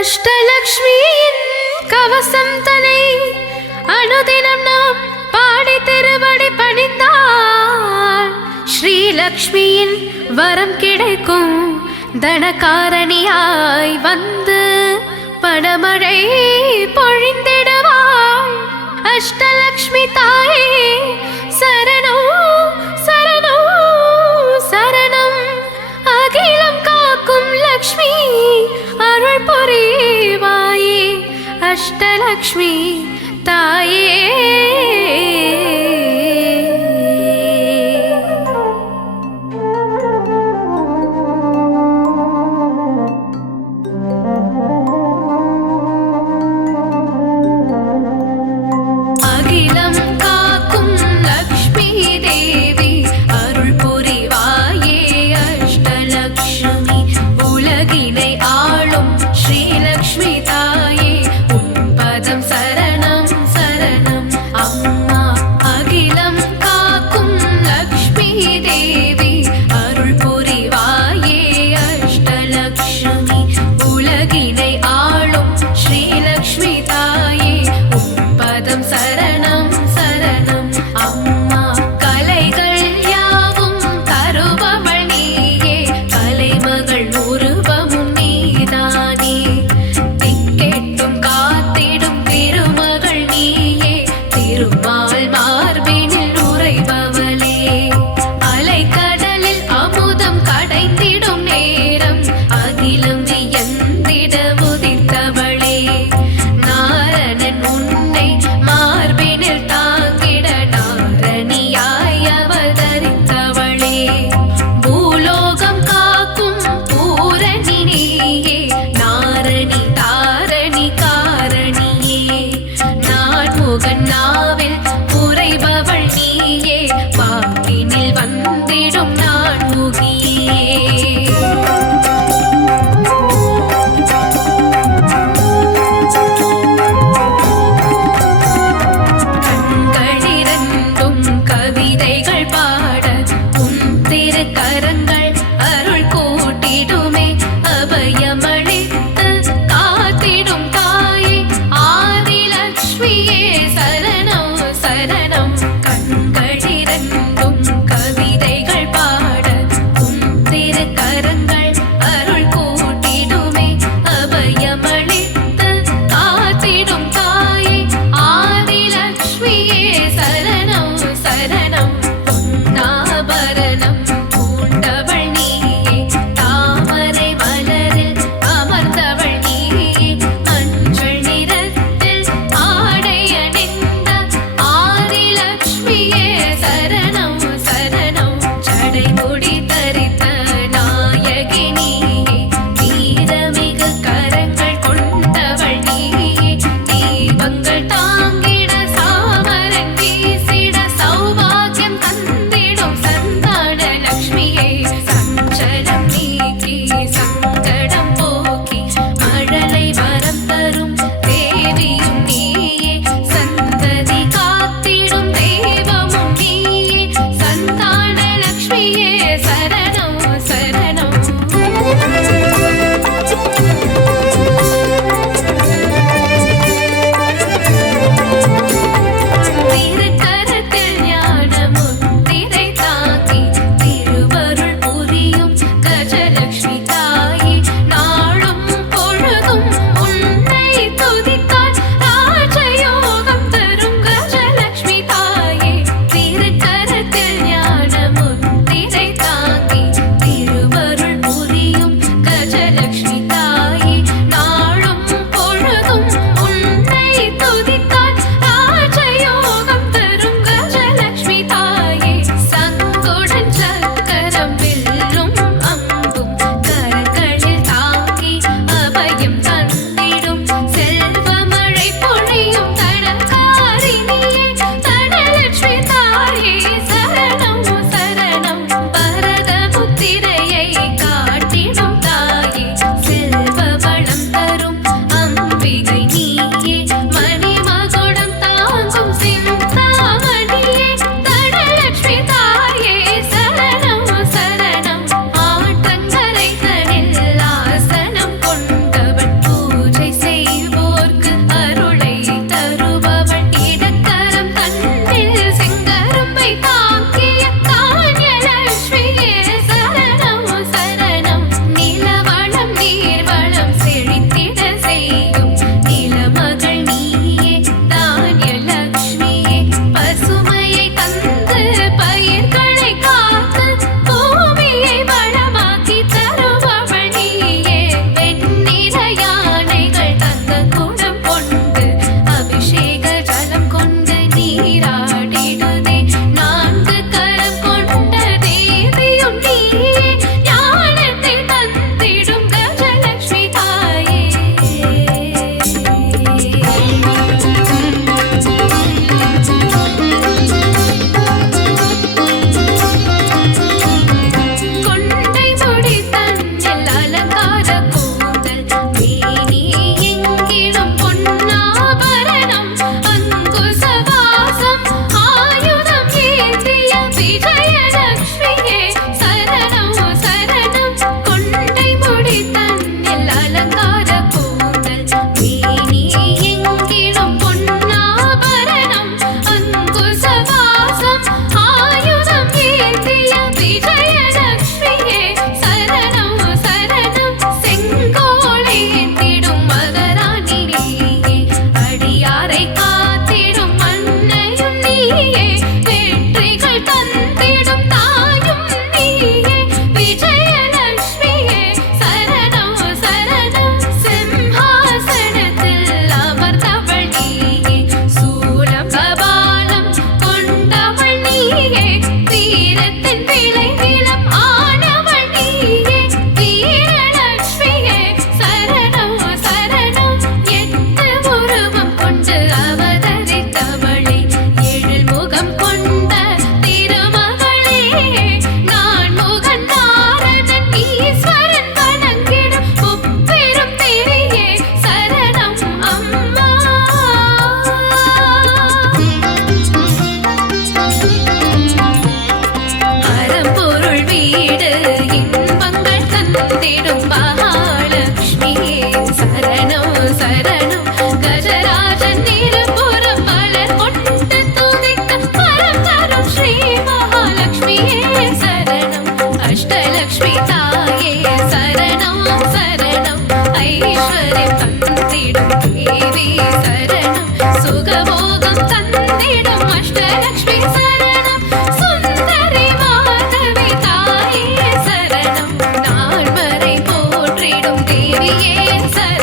அஷ்டலக்ஷ்மியின் கவசம் தனை அனுதினம் நாம் பாடி திருவடி பணிந்தால் ஸ்ரீலக்ஷ்மியின் வரம் கிடைக்கும். தனகாரணியாய் வந்து பணமழை பொழிந்திடுவாள். அஷ்டலக்ஷ்மி தாயே சரணம் சரணம் சரணம். அகிலம் காக்கும் லக்ஷ்மி அருள் புரிவாயே. அஷ்டலக்ஷ்மி தாயே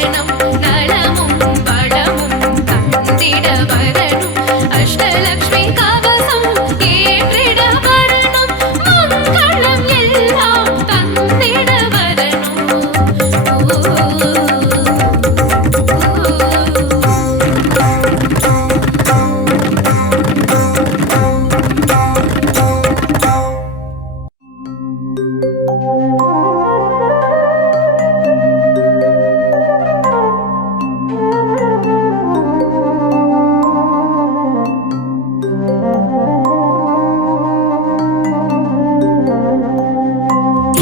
வரணும் நலமும் வளமும் தந்திட வரணும் அஷ்டலக்ஷ்மி கவசம் ஏற்றிட வரணும் மங்களம் எல்லாம் தந்திட வரணும்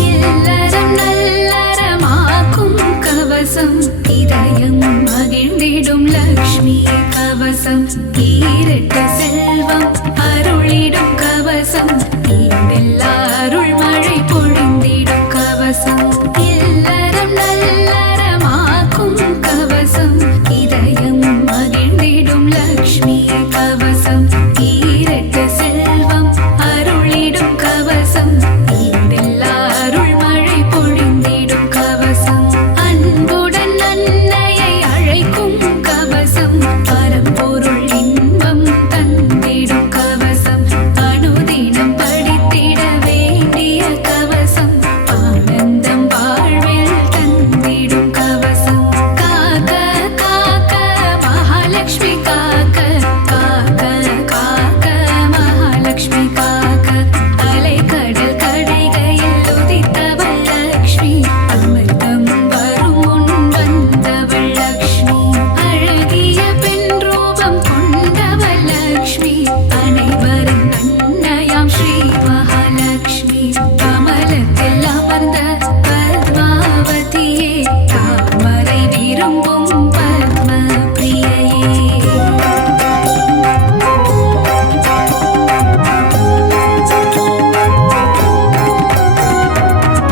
இல்லறம் நல்லறமாக்கும் கவசம் இதயம் மகிழ்ந்திடும் லக்ஷ்மி கவசம் ஈரட்ட செல்வம் அருளிடும் கவசம் ஈடெல்லா அருள் மழை பொழிந்திடும் கவசம் இல்லறம் நல்லறமாக்கும் கவசம் இதயம் மகிழ்ந்திடும் லக்ஷ்மி கவசம் ஈரட்ட செல்வம் அருளிடும் கவசம் ஈடெல்லா அருள் மழை பொழிந்திடும் கவசம் அன்புடன் அன்னையை அழைக்கும் கவசம் பரம்பொருள் இன்பம் தந்திடும் கவசம் அனுதினம் படித்திட வேண்டிய கவசம் ஆனந்தம் வாழ்வில் தந்திடும் கவசம் காக்க காக்க மகாலட்சுமி காக்க காக்க காக்க மகாலட்சுமி காக்க அலைக்கடல் கடைகையில் உதித்தவள் லக்ஷ்மி அமிர்தம் வரும் முன் வந்தவள் லக்ஷ்மி அழகிய பெண் ரூபம் கொண்டவள் லக்ஷ்மி அனைவரின் அன்னையாம் ஸ்ரீ மகாலட்சுமி கமலத்தில் அமர்ந்த பத்மாவதியே தாமரை விரும்பும் பத்ம பிரியையே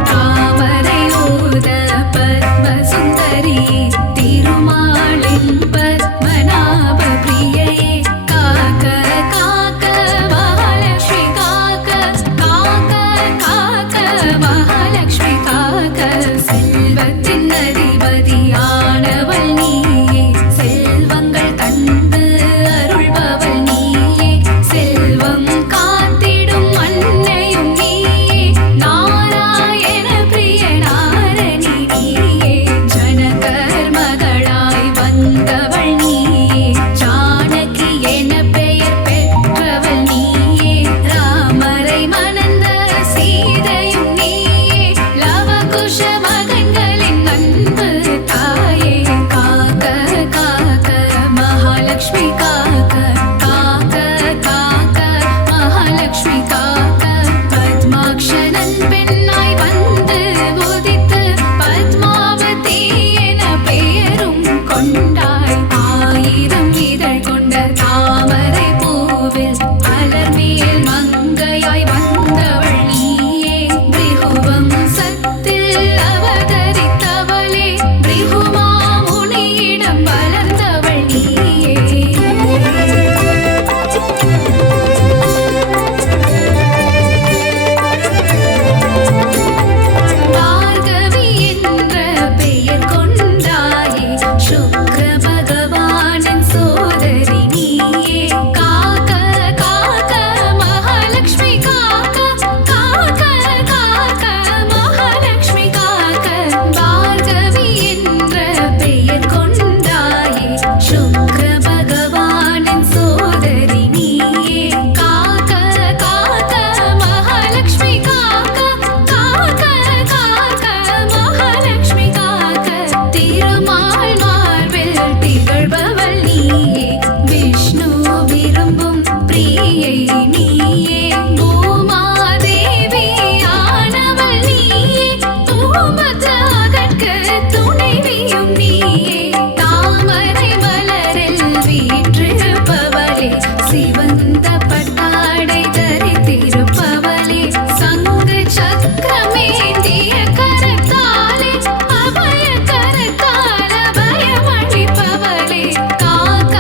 தாமரை ஊத பத்ம சுந்தரியே திருமாலின் பத்மநாப பிரியையே காக்க காக்க மகாலட்சுமி காக்க காக்க காக்க மகாலட்சுமி காக்க செல்வத்தின் அதிபதியானவள் நீயே செல்வங்கள் தந்து அருள்பவள் நீயே செல்வம் காத்திடும் அன்னையும் நீயே நாராயண பிரிய நாரணி நீயே ஜனகர் மகளாய் வந்தவள் நீயே ஜானகி என பெயர் பெற்றவள் நீயே ராமரை மணந்த சீதையும் நீயே லவகுஷ மகன்களின் அன்பு தாயே காக்க காக்க மகாலட்சுமி காக்க காக்க காக்க மகாலட்சுமி காக்க பத்மாக்ஷரன் பெண்ணாய் வந்து உதித்து பத்மாவதி என பெயரும் கொண்டாய் ஆயிரம் இதழ் கொண்ட தாமரை பூவில் அலர்மேல் மங்கையாய் வந்தவள் நீயே பிருகுவம் சத்தில் அவதரித்தவளே பிருகுமா முனியிடம் வளர்ந்தவள் நீயே பார்கவி என்ற பெயர் கொண்டாயே சுக்ர பகவானின் சோதரி நீயே காக்க காக்க மகாலட்சுமி காக்க காக்க காக்க மகாலட்சுமி காக்க பார்கவி என்ற பெயர் கொண்டாயே சுக்ர பகவானின் சோதரி நீயே காக்க காக்க மகாலட்சுமி காக்க காக்க காக்க மகாலட்சுமி காக்க திருமால் மார்பில் திகழ்பவள் நீயே விஷ்ணு விரும்பும் பிரியை நீயே பூமாதேவி ஆனவள் நீயே பூமத்ராகட்கு துணைவியும் நீயே தாமரை மலரில் வீற்றிருப்பவளே சிவந்த பட்டாடை தரித்திருப்பவளே சங்கு சக்கரமேந்திய கரத்தாலே அபய கரத்தால் அபயமளிப்பவளே காக்க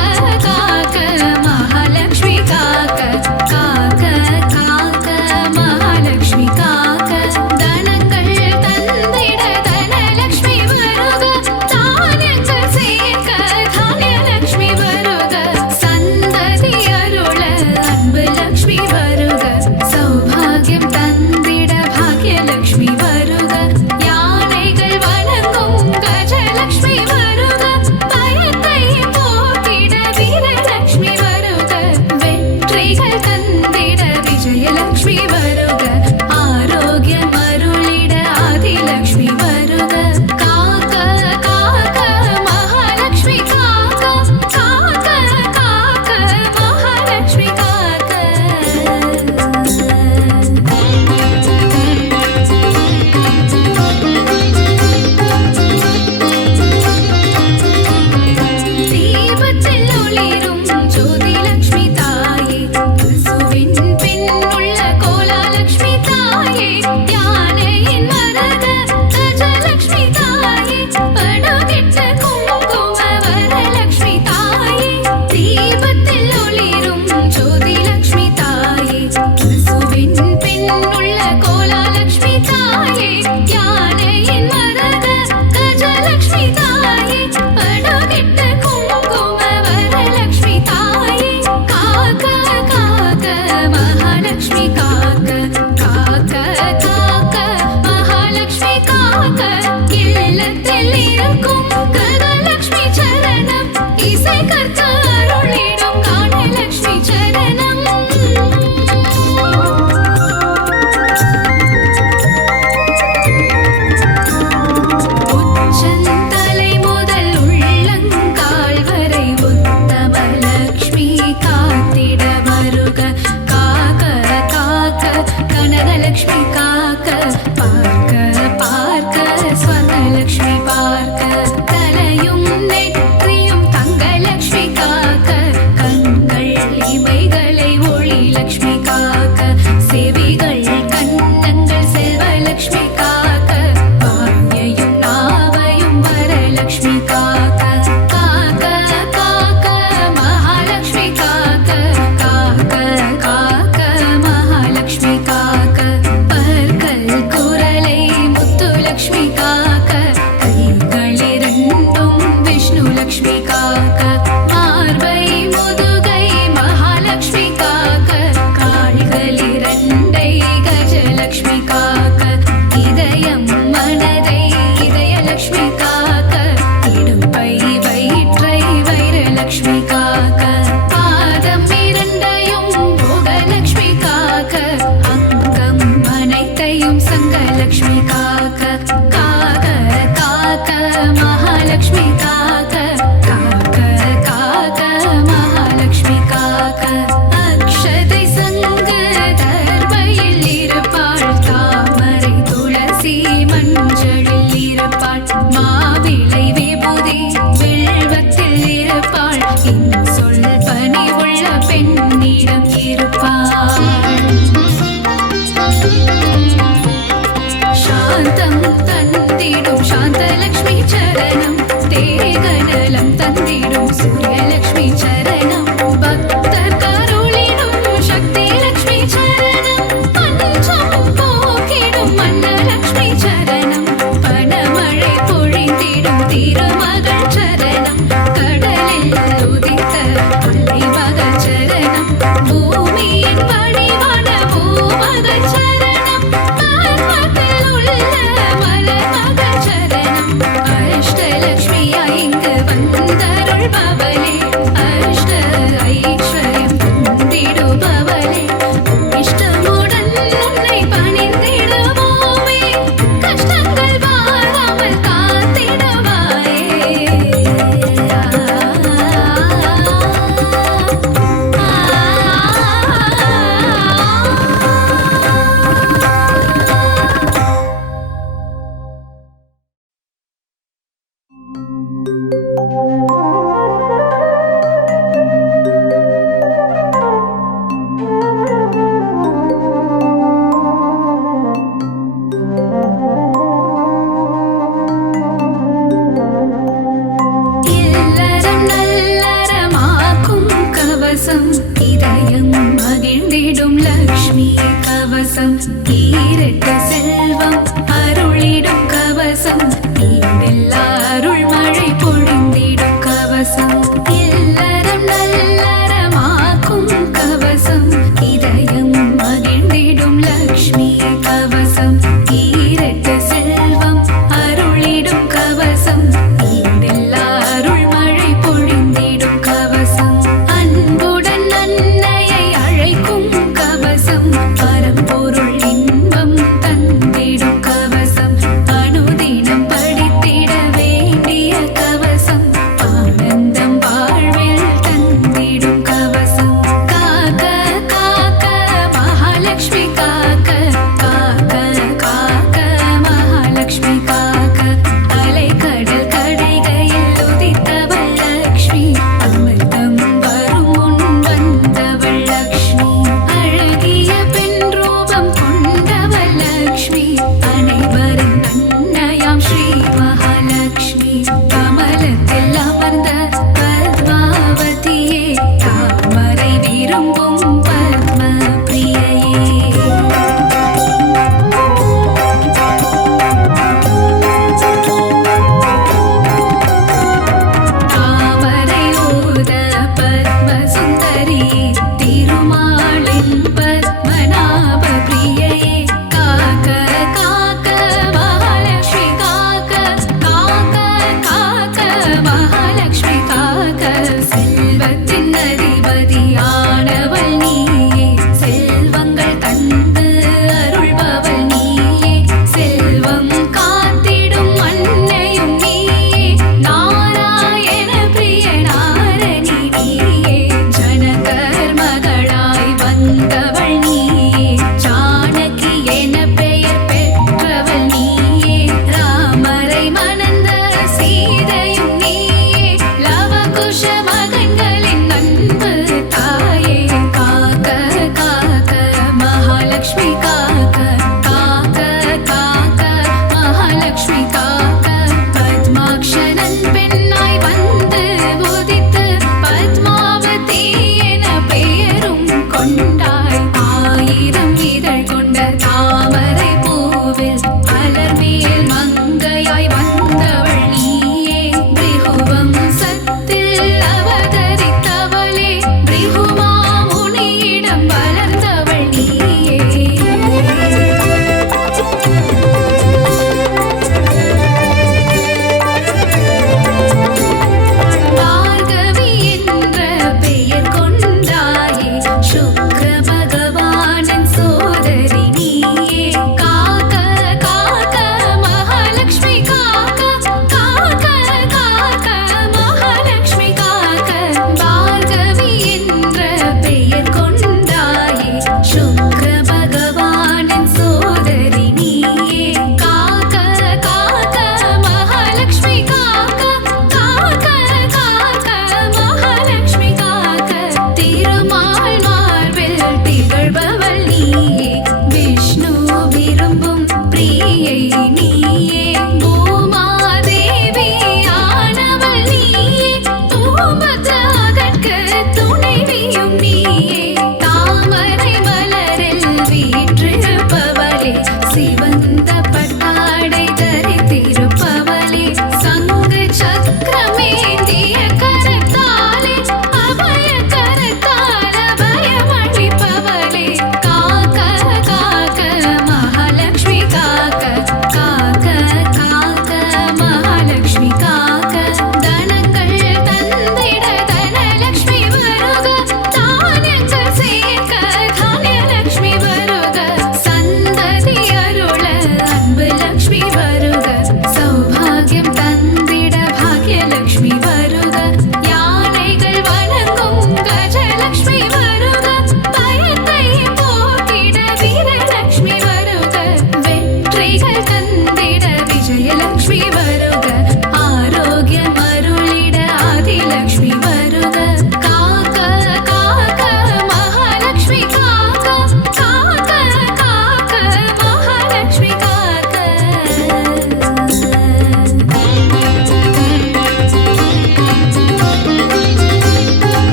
காக்க மகாலட்சுமி காக்க காக்க காக்க மகாலட்சுமி காக்க தனங்கள் தந்திட தனலட்சுமி வர உள்ளத்தில் இருக்கும் கனலட்சுமி சரணம் இசை கர்த்த அருளிடும் கானலட்சுமி சரணம் உச்சந்தலை முதல் உள்ளங்கால் வரை உத்தமலட்சுமி காத்திட வருக காக்க காக்க கனகலட்சுமி காக்க பார்க்க பார்க்க ஸ்வர்ணலட்சுமி பார்க்க தலையும் நெற்றியும் தங்கலட்சுமி காக்க கண்கள் இமைகளை ஒளி லட்சுமி காக்க செவிகள் கன்னங்கள் செல்வலட்சுமி காக்க வாயையும் நாவையும் வரலட்சுமி காக்க காக்க காக்க மகாலட்சுமி காக்க காக்க காக்க மகாலட்சுமி காக்க பற்கள் குரலை முத்துலட்சுமி காக்க கைகளிரண்டும் விஷ்ணு லட்சுமி காக்க மார்பை முதுகை மகாலட்சுமி காக்க கால்களிரண்டை கஜலட்சுமி காக்க இதயம் மனதை இதயலட்சுமி காக்க இடுப்பை வயிற்றை வைரலட்சுமி காக்க பாதம் இரண்டையும் போகலட்சுமி காக்க அங்கம் அனைத்தையும் சங்கலட்சுமி காக்க காக்க காக்க மகாலட்சுமி காக்க காக்க காக்க மகாலட்சுமி காக்க அக்ஷதை சங்கு தர்பையில் இருப்பாள் தாமரை துளசி மஞ்சளில் இருப்பாள் மாவிளை விபூதி வில்வத்தில் இருப்பாள் சொல் பணி உள்ள பெண்ணிடம் இருப்பாள் சாந்தம் தந்திடும் சாந்தலட்சுமி சரணம் தேகநலம் தந்திடும் சூரியலட்சுமி சரணம் பக்தர் கருளிடும் சக்தி லட்சுமி சரணம் பஞ்சம் போக்கிடும் மன்னலட்சுமி சரணம் பணமழை பொழிந்திடும் திருமகள் சரணம் கடலில் உதித்த அலைமகள் சரணம் பூமியின் வடிவான பூமகள் சரணம் ஆத்மத்தில் உள்ள மலர்மகள் சரணம் அஷ்டலட்சுமியா இங்கு வந்தருள்பவளே அஷ்ட ஐஸ்வர்யம் தந்திடுபவளே இஷ்டமுடன் உன்னை பணிந்திடுவோமே கஷ்டங்கள் வாராமல் காத்திடுவாயே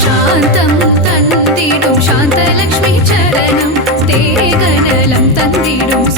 சாந்தம் தந்திடும் சாந்தலக்ஷ்மி சரணம் தேகநலம் தந்திடும்